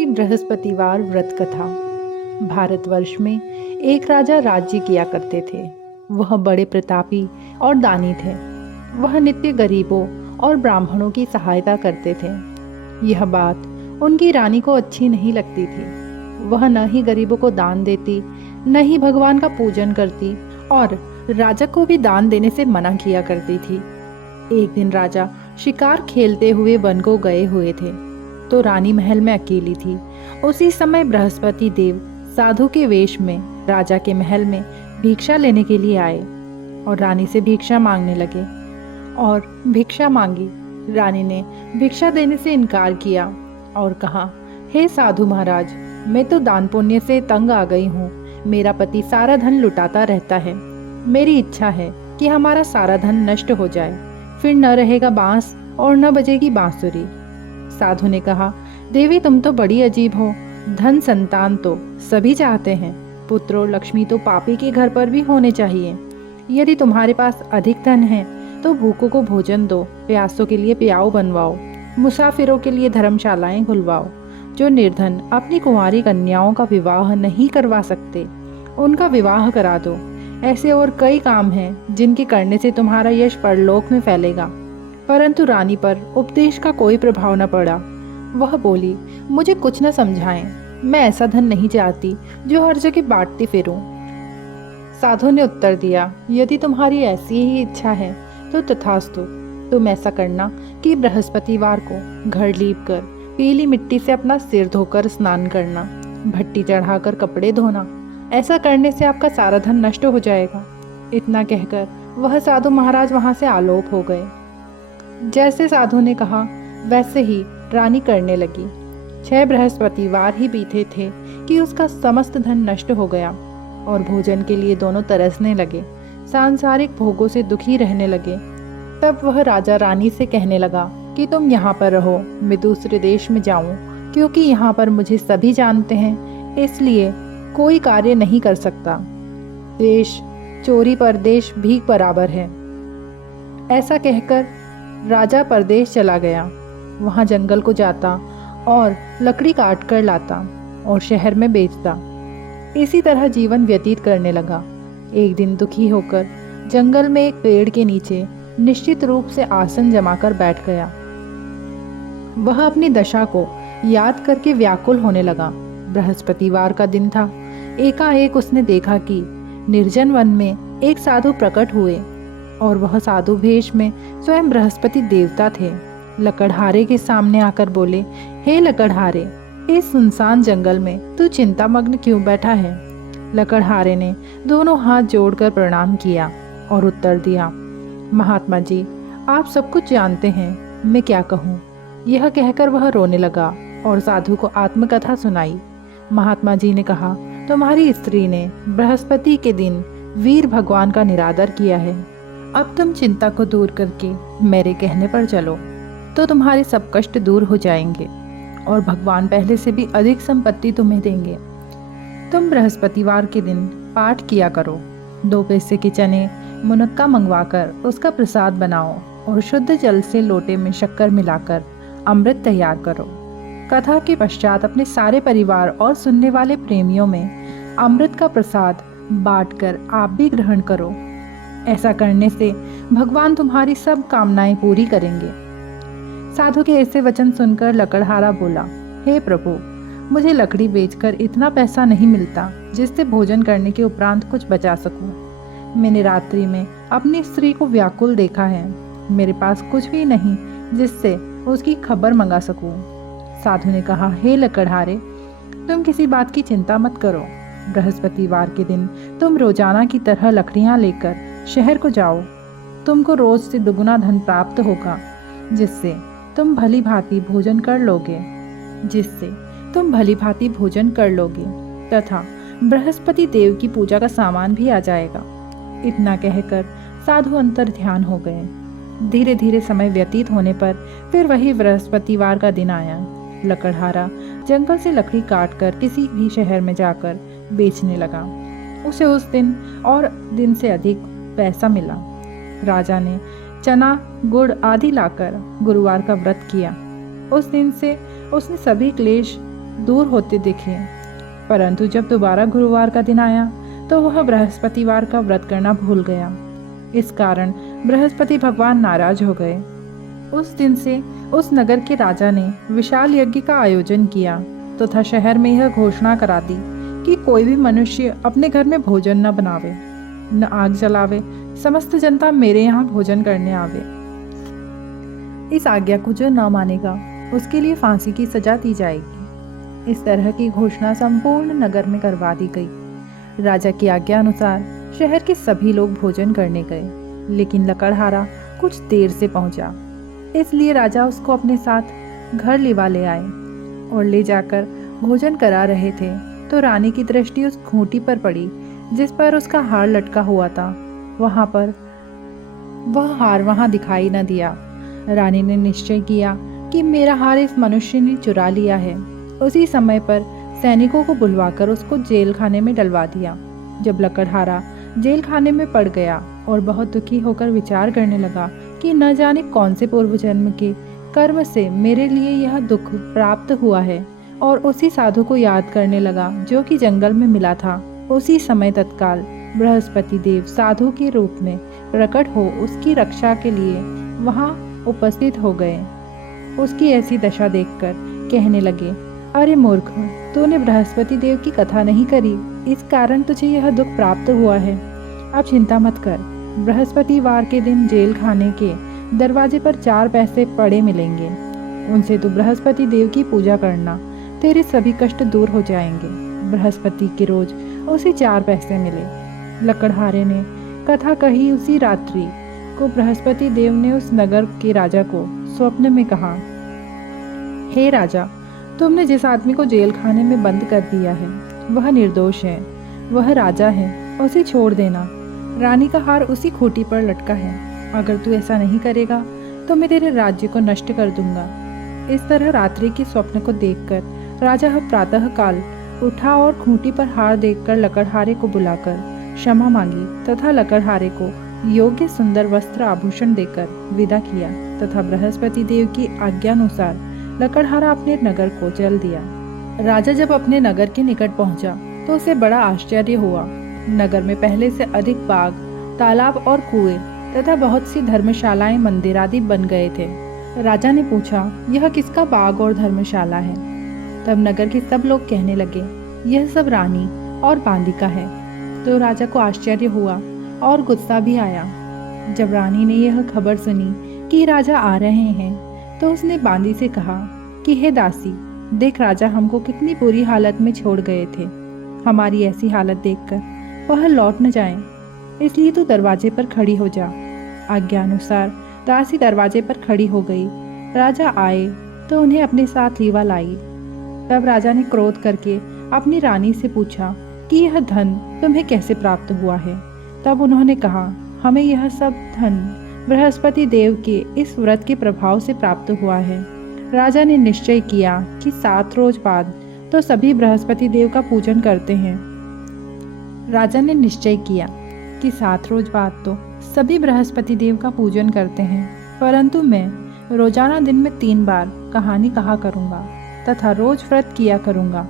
श्री बृहस्पतिवार व्रत कथा। भारतवर्ष में एक राजा राज्य किया करते थे। वह बड़े प्रतापी और दानी थे। वह नित्य गरीबों और ब्राह्मणों की सहायता करते थे। यह बात उनकी रानी को अच्छी नहीं लगती थी। वह न ही गरीबों को दान देती, न ही भगवान का पूजन करती और राजा को भी दान देने से मना किया करती थी। एक दिन राजा शिकार खेलते हुए वन को गए हुए थे, तो रानी महल में अकेली थी। उसी समय बृहस्पति देव साधु के वेश में राजा के महल में भिक्षा लेने के लिए आए और रानी से भिक्षा मांगने लगे और भिक्षा मांगी। रानी ने भिक्षा देने से इनकार किया और कहा, हे साधु महाराज, मैं तो दान पुण्य से तंग आ गई हूँ। मेरा पति सारा धन लुटाता रहता है। मेरी इच्छा है कि हमारा सारा धन नष्ट हो जाए, फिर न रहेगा बांस और न बजेगी बांसुरी। साधु ने कहा, देवी तुम तो बड़ी अजीब हो। धन संतान तो सभी चाहते हैं, पुत्र और लक्ष्मी तो पापी के घर पर भी होने चाहिए। यदि तुम्हारे पास अधिक धन है तो भूखों को भोजन दो, प्यासों के लिए प्याऊ बनवाओ, मुसाफिरों के लिए धर्मशालाएं खुलवाओ। जो निर्धन अपनी कुंवारी कन्याओं का विवाह नहीं करवा सकते, उनका विवाह करा दो। ऐसे और कई काम हैं जिनके करने से तुम्हारा यश परलोक में फैलेगा। परंतु रानी पर उपदेश का कोई प्रभाव न पड़ा। वह बोली, मुझे कुछ न समझाएं। मैं ऐसा धन नहीं चाहती जो हर जगह बांटती फिरूं। साधु ने उत्तर दिया, यदि तुम्हारी ऐसी ही इच्छा है तो तथास्तु। तुम ऐसा करना कि बृहस्पतिवार को घर लीप कर पीली मिट्टी से अपना सिर धोकर स्नान करना, भट्टी चढ़ाकर कपड़े धोना। ऐसा करने से आपका सारा धन नष्ट हो जाएगा। इतना कहकर वह साधु महाराज वहां से आलोप हो गए। जैसे साधु ने कहा वैसे ही रानी करने लगी। 6 बृहस्पतिवार ही बीते थे कि उसका समस्त धन नष्ट हो गया और भोजन के लिए दोनों तरसने लगे, सांसारिक भोगों से दुखी रहने लगे। तब वह राजा रानी से कहने लगा कि तुम यहाँ पर रहो, मैं दूसरे देश में जाऊं, क्योंकि यहाँ पर मुझे सभी जानते हैं, इसलिए कोई कार्य नहीं कर सकता। देश चोरी परदेश भीख बराबर है। ऐसा कहकर राजा परदेश चला गया। वहाँ जंगल को जाता और लकड़ी काट कर लाता और शहर में बेचता। इसी तरह जीवन व्यतीत करने लगा। एक दिन दुखी होकर जंगल में एक पेड़ के नीचे निश्चित रूप से आसन जमाकर बैठ गया। वह अपनी दशा को याद करके व्याकुल होने लगा। बृहस्पतिवार का दिन था। एकाएक उसने देखा कि निर्जन वन में एक साधु प्रकट हुए और वह साधु भेष में स्वयं बृहस्पति देवता थे। लकड़हारे के सामने आकर बोले, हे लकड़हारे, इस सुनसान जंगल में तू चिंतामग्न क्यों बैठा है? लकड़हारे ने दोनों हाथ जोड़कर प्रणाम किया और उत्तर दिया, महात्मा जी, आप सब कुछ जानते हैं, मैं क्या कहूँ। यह कहकर वह रोने लगा और साधु को आत्मकथा सुनाई। महात्मा जी ने कहा, तुम्हारी स्त्री ने बृहस्पति के दिन वीर भगवान का निरादर किया है। अब तुम चिंता को दूर करके मेरे कहने पर चलो तो तुम्हारे सब कष्ट दूर हो जाएंगे और भगवान पहले से भी अधिक संपत्ति तुम्हें देंगे। तुम बृहस्पतिवार के दिन पाठ किया करो। 2 पैसे के चने मुनक्का मंगवाकर उसका प्रसाद बनाओ और शुद्ध जल से लोटे में शक्कर मिलाकर अमृत तैयार करो। कथा के पश्चात अपने सारे परिवार और सुनने वाले प्रेमियों में अमृत का प्रसाद बांटकर आप भी ग्रहण करो। ऐसा करने से भगवान तुम्हारी सब कामनाएं पूरी करेंगे। साधु के ऐसे वचन सुनकर लकड़हारा बोला, हे प्रभु, मुझे लकड़ी बेचकर इतना पैसा नहीं मिलता जिससे भोजन करने के उपरांत कुछ बचा सकूं। मैंने रात्रि में अपनी स्त्री को व्याकुल देखा है। मेरे पास कुछ भी नहीं जिससे उसकी खबर मंगा सकूं। साधु ने कहा, हे लकड़हारे, तुम किसी बात की चिंता मत करो। बृहस्पतिवार के दिन तुम रोजाना की तरह लकड़ियां लेकर शहर को जाओ। तुमको रोज से दुगुना धन प्राप्त होगा, जिससे तुम भली भांति भोजन कर लोगे तथा बृहस्पति देव की पूजा का सामान भी आ जाएगा। इतना कहकर साधु अंतर ध्यान हो गए। धीरे धीरे समय व्यतीत होने पर फिर वही बृहस्पतिवार का दिन आया। लकड़हारा जंगल से लकड़ी काटकर किसी भी शहर में जाकर बेचने लगा। उसे उस दिन और दिन से अधिक पैसा मिला। राजा ने चना गुड़ आदि लाकर गुरुवार का व्रत किया। उस दिन से उसने सभी क्लेश दूर होते दिखे। परंतु जब दोबारा गुरुवार का दिन आया तो वह बृहस्पतिवार का व्रत करना भूल गया। इस कारण बृहस्पति भगवान नाराज हो गए। उस दिन से उस नगर के राजा ने विशाल यज्ञ का आयोजन किया तथा शहर में यह घोषणा करा दी कि कोई भी मनुष्य अपने घर में भोजन न बनावे, न आग जलावे, समस्त जनता मेरे यहाँ भोजन करने आवे। इस आज्ञा को जो न मानेगा उसके लिए फांसी की सजा दी जाएगी। इस तरह की घोषणा संपूर्ण नगर में करवा दी गई। राजा की आज्ञा अनुसार शहर के सभी लोग भोजन करने गए, लेकिन लकड़हारा कुछ देर से पहुंचा। इसलिए राजा उसको अपने साथ घर लिवा ले आए और ले जाकर भोजन करा रहे थे तो रानी की दृष्टि उस खूंटी पर पड़ी जिस पर उसका हार लटका हुआ था। वह हार वहां दिखाई न दिया। रानी ने निश्चय किया कि मेरा हार इस मनुष्य ने चुरा लिया है। उसी समय पर सैनिकों को बुलवाकर उसको जेल खाने में डलवा दिया। जब लकड़हारा जेल खाने में पड़ गया और बहुत दुखी होकर विचार करने लगा कि न जाने कौन से पूर्व जन्म के कर्म से मेरे लिए यह दुख प्राप्त हुआ है, और उसी साधु को याद करने लगा जो कि जंगल में मिला था। उसी समय तत्काल बृहस्पति देव साधु के रूप में प्रकट हो उसकी रक्षा के लिए वहां उपस्थित हो गए। उसकी ऐसी दशा देखकर कहने लगे, अरे मूर्ख, तूने बृहस्पति देव की कथा नहीं करी, इस कारण तुझे यह दुख प्राप्त हुआ है। अब चिंता मत कर, बृहस्पतिवार के दिन जेल खाने के दरवाजे पर 4 पैसे पड़े मिलेंगे। उनसे तू बृहस्पति देव की पूजा करना, तेरे सभी कष्ट दूर हो जाएंगे। बृहस्पति के रोज उसे 4 पैसे मिले। लकड़हारे ने कथा कही उसी रात्रि को बृहस्पति देव ने उस नगर के राजा को स्वप्न में कहा, हे राजा, तुमने जिस आदमी को जेल खाने में बंद कर दिया है वह निर्दोष है, वह राजा है, उसे छोड़ देना। रानी का हार उसी खूंटी पर लटका है। अगर तू ऐसा नहीं करेगा तो मैं तेरे राज्य को नष्ट कर दूंगा। इस तरह रात्रि के स्वप्न को देखकर राजा प्रातः काल उठा और खूंटी पर हार देखकर लकड़हारे को बुलाकर क्षमा मांगी तथा लकड़हारे को योग्य सुंदर वस्त्र आभूषण देकर विदा किया तथा बृहस्पति देव की आज्ञानुसार लकड़हारा अपने नगर को चल दिया। राजा जब अपने नगर के निकट पहुंचा तो उसे बड़ा आश्चर्य हुआ। नगर में पहले से अधिक बाग, तालाब और कुएं तथा बहुत सी धर्मशालाएं, मंदिर आदि बन गए थे। राजा ने पूछा, यह किसका बाग और धर्मशाला है? तब नगर के सब लोग कहने लगे, यह सब रानी और बांदी का है। तो राजा को आश्चर्य हुआ और गुस्सा भी आया। जब रानी ने यह खबर सुनी कि राजा आ रहे हैं तो उसने बांदी से कहा कि हे दासी, देख राजा हमको कितनी बुरी हालत में छोड़ गए थे। हमारी ऐसी हालत देखकर वह लौट न जाए, इसलिए तू दरवाजे पर खड़ी हो जा। आज्ञानुसार दासी दरवाजे पर खड़ी हो गई। राजा आए तो उन्हें अपने साथ लीवा लाई। तब राजा ने क्रोध करके अपनी रानी से पूछा कि यह धन तुम्हें कैसे प्राप्त हुआ है? तब उन्होंने कहा, हमें यह सब धन बृहस्पति देव के इस व्रत के प्रभाव से प्राप्त हुआ है। राजा ने निश्चय किया कि 7 रोज बाद तो सभी बृहस्पति देव का पूजन करते हैं। राजा ने निश्चय किया कि 7 रोज बाद तो सभी बृहस्पति देव का पूजन करते हैं, परंतु मैं रोजाना दिन में 3 बार कहानी कहा करूँगा तथा रोज व्रत किया करूँगा।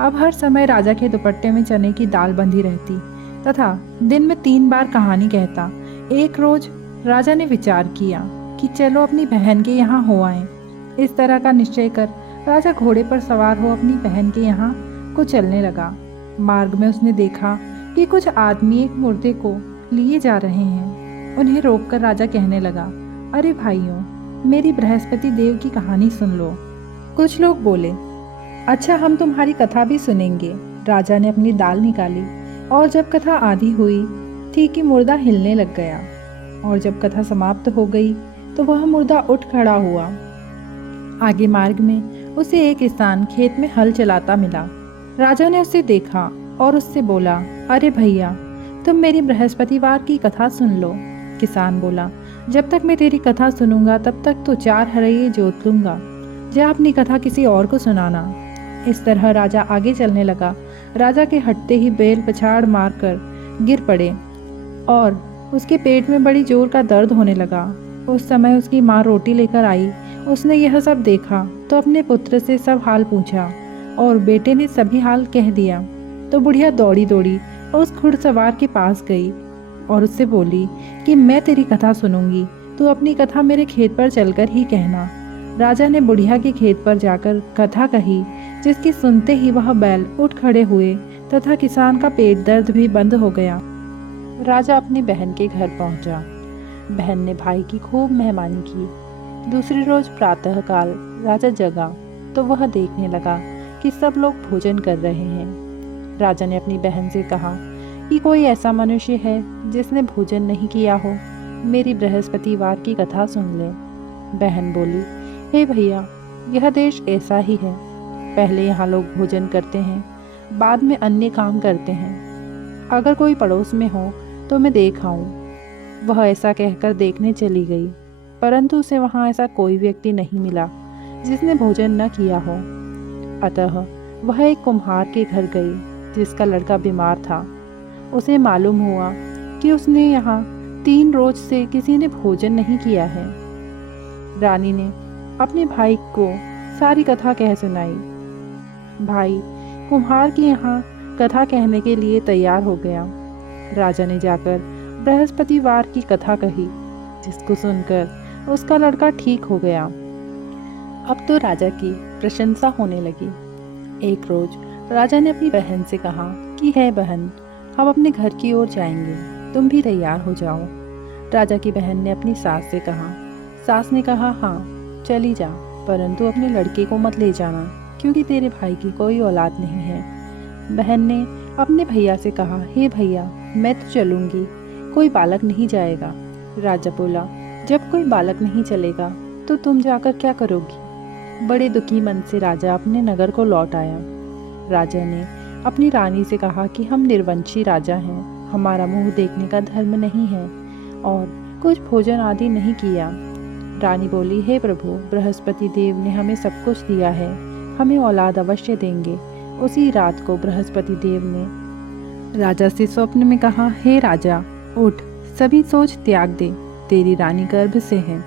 अब हर समय राजा के दुपट्टे में चने की दाल बंधी रहती तथा दिन में 3 बार कहानी कहता। एक रोज राजा ने विचार किया कि चलो अपनी बहन के यहाँ हो आए। इस तरह का निश्चय कर राजा घोड़े पर सवार हो अपनी बहन के यहाँ को चलने लगा। मार्ग में उसने देखा कि कुछ आदमी एक मुर्दे को लिए जा रहे हैं। उन्हें रोककर राजा कहने लगा, अरे भाइयों, मेरी बृहस्पति देव की कहानी सुन लो। कुछ लोग बोले, अच्छा, हम तुम्हारी कथा भी सुनेंगे। राजा ने अपनी दाल निकाली और जब कथा आधी हुई थी कि मुर्दा हिलने लग गया, और जब कथा समाप्त हो गई तो वह मुर्दा उठ खड़ा हुआ। आगे मार्ग में उसे एक किसान खेत में हल चलाता मिला। राजा ने उसे देखा और उससे बोला, अरे भैया, तुम मेरी बृहस्पतिवार की कथा सुन लो। किसान बोला, जब तक मैं तेरी कथा सुनूंगा तब तक तो 4 हरये जोत लूंगा। जा अपनी कथा किसी और को सुनाना। इस तरह राजा आगे चलने लगा। राजा के हटते ही बैल पछाड़ मारकर गिर पड़े और उसके पेट में बड़ी जोर का दर्द होने लगा। उस समय उसकी माँ रोटी लेकर आई। उसने यह सब देखा तो अपने पुत्र से सब हाल पूछा। और बेटे ने सभी हाल कह दिया तो बुढ़िया दौड़ी दौड़ी उस घुड़सवार के पास गई और उससे बोली कि मैं तेरी कथा सुनूंगी, तू अपनी कथा मेरे खेत पर चलकर ही कहना। राजा ने बुढ़िया के खेत पर जाकर कथा कही, जिसकी सुनते ही वह बैल उठ खड़े हुए तथा किसान का पेट दर्द भी बंद हो गया। राजा अपनी बहन के घर पहुंचा। बहन ने भाई की खूब मेहमानी की। दूसरी रोज प्रातःकाल राजा जगा तो वह देखने लगा कि सब लोग भोजन कर रहे हैं। राजा ने अपनी बहन से कहा कि कोई ऐसा मनुष्य है जिसने भोजन नहीं किया हो, मेरी बृहस्पतिवार की कथा सुन ले। बहन बोली, हे भैया, यह देश ऐसा ही है, पहले यहाँ लोग भोजन करते हैं, बाद में अन्य काम करते हैं। अगर कोई पड़ोस में हो तो मैं देख आऊँ। वह ऐसा कहकर देखने चली गई, परंतु उसे वहाँ ऐसा कोई व्यक्ति नहीं मिला जिसने भोजन न किया हो। अतः वह एक कुम्हार के घर गई जिसका लड़का बीमार था। उसे मालूम हुआ कि उसने यहाँ 3 रोज से किसी ने भोजन नहीं किया है। रानी ने अपने भाई को सारी कथा कह सुनाई। भाई कुम्हार के यहाँ कथा कहने के लिए तैयार हो गया। राजा ने जाकर बृहस्पतिवार की कथा कही, जिसको सुनकर उसका लड़का ठीक हो गया। अब तो राजा की प्रशंसा होने लगी। एक रोज राजा ने अपनी बहन से कहा कि है बहन, हम अपने घर की ओर जाएंगे, तुम भी तैयार हो जाओ। राजा की बहन ने अपनी सास से कहा। सास ने कहा, हाँ चली जा, परंतु अपने लड़के को मत ले जाना, क्योंकि तेरे भाई की कोई औलाद नहीं है। बहन ने अपने भैया से कहा, हे भैया, मैं तो चलूंगी, कोई बालक नहीं जाएगा। राजा बोला, जब कोई बालक नहीं चलेगा तो तुम जाकर क्या करोगी? बड़े दुखी मन से राजा अपने नगर को लौट आया। राजा ने अपनी रानी से कहा कि हम निर्वंशी राजा हैं, हमारा मुंह देखने का धर्म नहीं है और कुछ भोजन आदि नहीं किया। रानी बोली, हे प्रभु, बृहस्पति देव ने हमें सब कुछ दिया है, हमें औलाद अवश्य देंगे। उसी रात को बृहस्पति देव ने राजा से स्वप्न में कहा, हे राजा, उठ, सभी सोच त्याग दे, तेरी रानी गर्भ से है।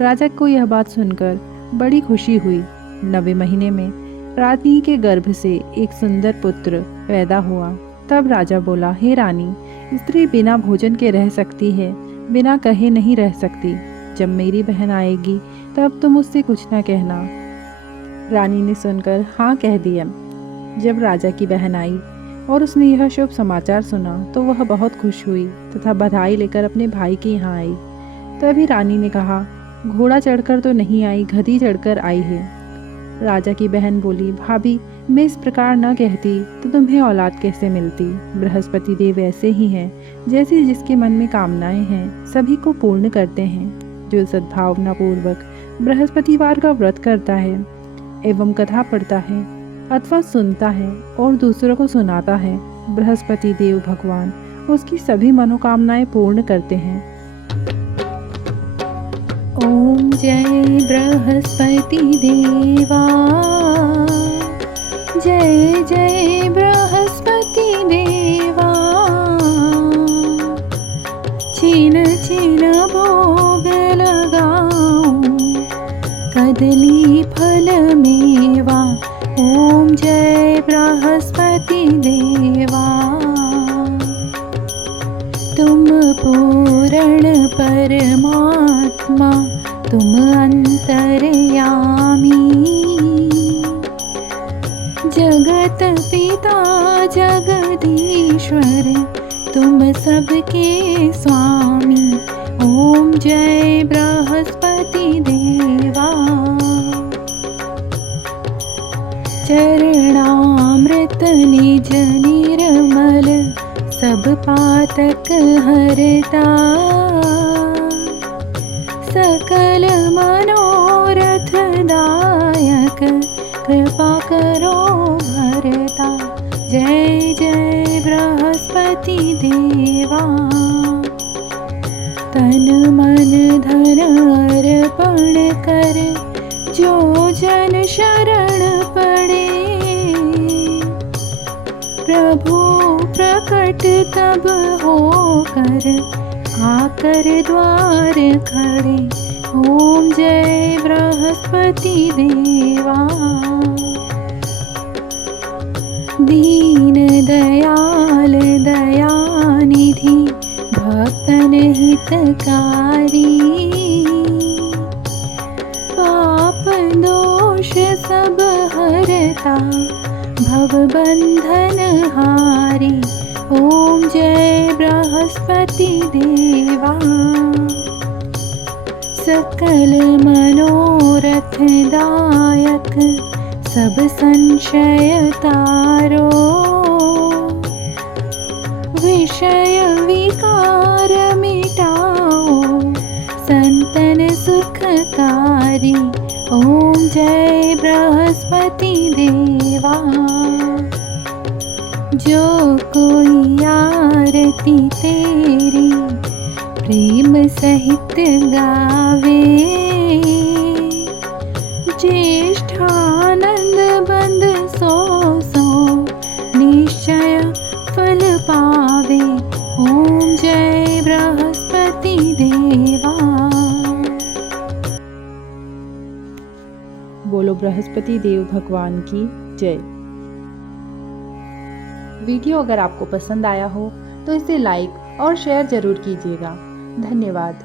राजा को यह बात सुनकर बड़ी खुशी हुई। 9वें महीने में रानी के गर्भ से एक सुंदर पुत्र पैदा हुआ। तब राजा बोला, हे रानी, स्त्री बिना भोजन के रह सकती है, बिना कहे नहीं रह सकती। जब मेरी बहन आएगी तब तुम उससे कुछ न कहना। रानी ने सुनकर हाँ कह दिया। जब राजा की बहन आई और उसने यह शुभ समाचार सुना तो वह बहुत खुश हुई तथा बधाई लेकर अपने भाई के यहाँ आई। तभी रानी ने कहा, घोड़ा चढ़कर तो नहीं आई, गधी चढ़कर आई है। राजा की बहन बोली, भाभी, मैं इस प्रकार न कहती तो तुम्हें औलाद कैसे मिलती? बृहस्पति देव ऐसे ही हैं, जैसे जिसके मन में कामनाएं हैं सभी को पूर्ण करते हैं। जो सद्भावना पूर्वक बृहस्पतिवार का व्रत करता है एवं कथा पढ़ता है अथवा सुनता है और दूसरों को सुनाता है, बृहस्पति देव भगवान उसकी सभी मनोकामनाएं पूर्ण करते हैं। ओम जय बृहस्पति देवा, जय जय बृहस्पति देवा। छिन छिन भोग लगाऊं, कदली फल मेवा। ओम जय बृहस्पति देवा। तुम पूर्ण परमात्मा, तुम अंतर्यामी। जगत पिता जगदीश्वर, तुम सबके स्वामी। ओम जय बृहस्पति देवा। चरणामृत निज निर्मल, सब पातक हरता। सकल मनोरथ दायक, कृपा करो भरता। जय जय बृहस्पति देवा। तन मन धन अर्पण कर, जो जन शरण पड़े। प्रभु प्रकट तब होकर, आकर द्वार खड़े। ओम जय बृहस्पति देवा। दीन दयाल दयानिधि भक्तन हितकारी, पाप दोष सब हरता भव बंधन हारी। ओम जय बृहस्पति देवा। सकल मनोरथ दायक सब संशय तारो, विषय विकार मिटाओ संतन सुखकारी। ओम जय बृहस्पति देवा। जो कोई आरती तेरी प्रेम सहित गावे, ज्येष्ठानंद बंद सो निश्चय फल पावे। ओम जय बृहस्पति देवा। बोलो बृहस्पति देव भगवान की जय। वीडियो अगर आपको पसंद आया हो तो इसे लाइक और शेयर जरूर कीजिएगा। धन्यवाद।